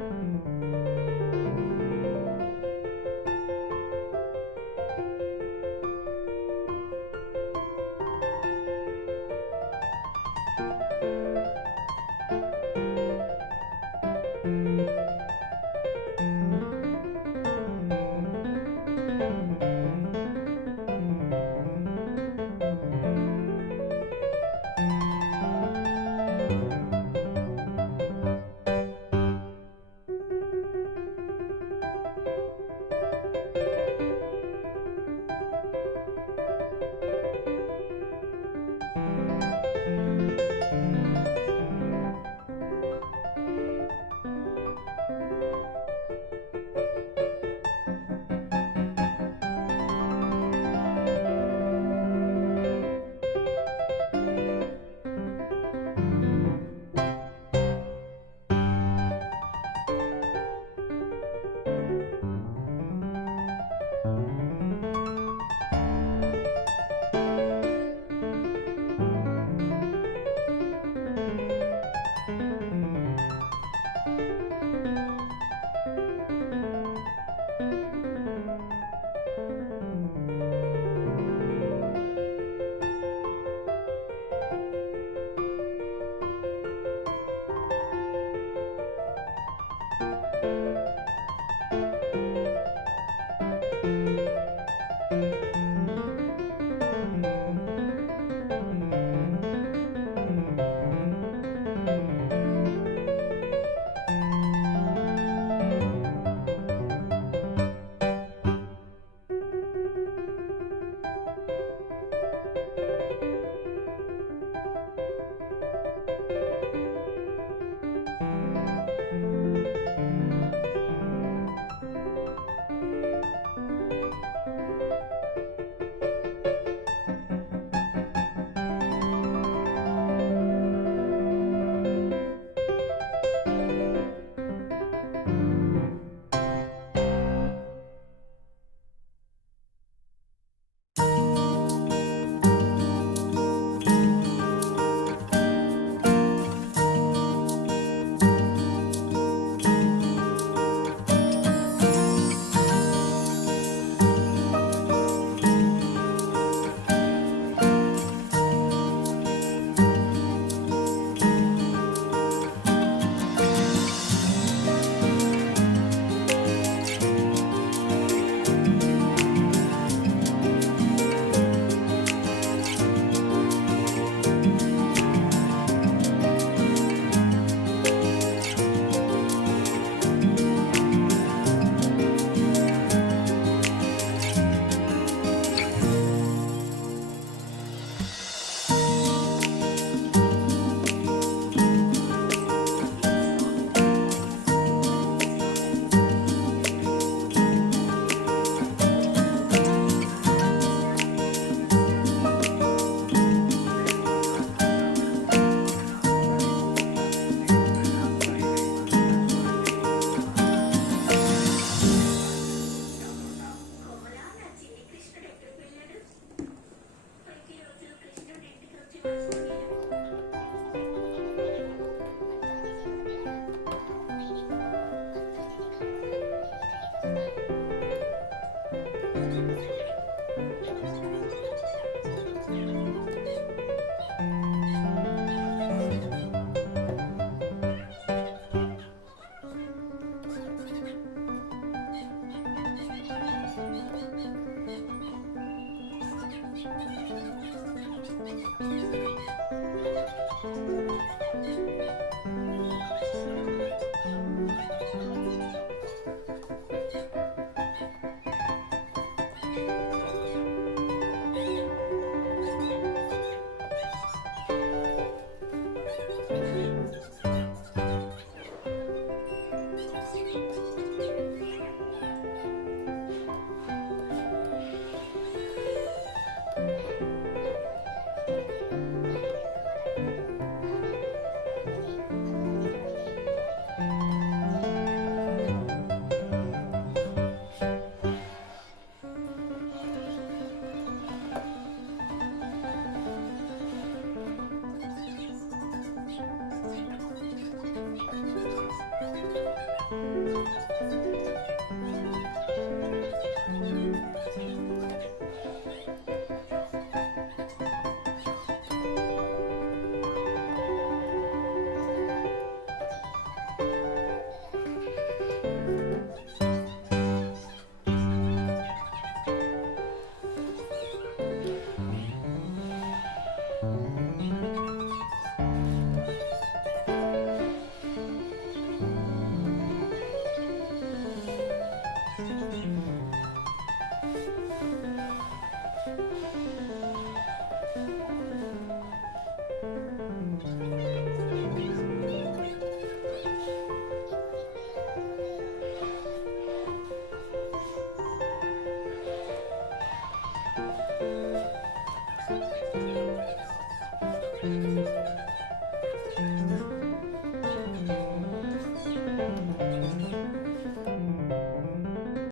Thank mm -hmm. you.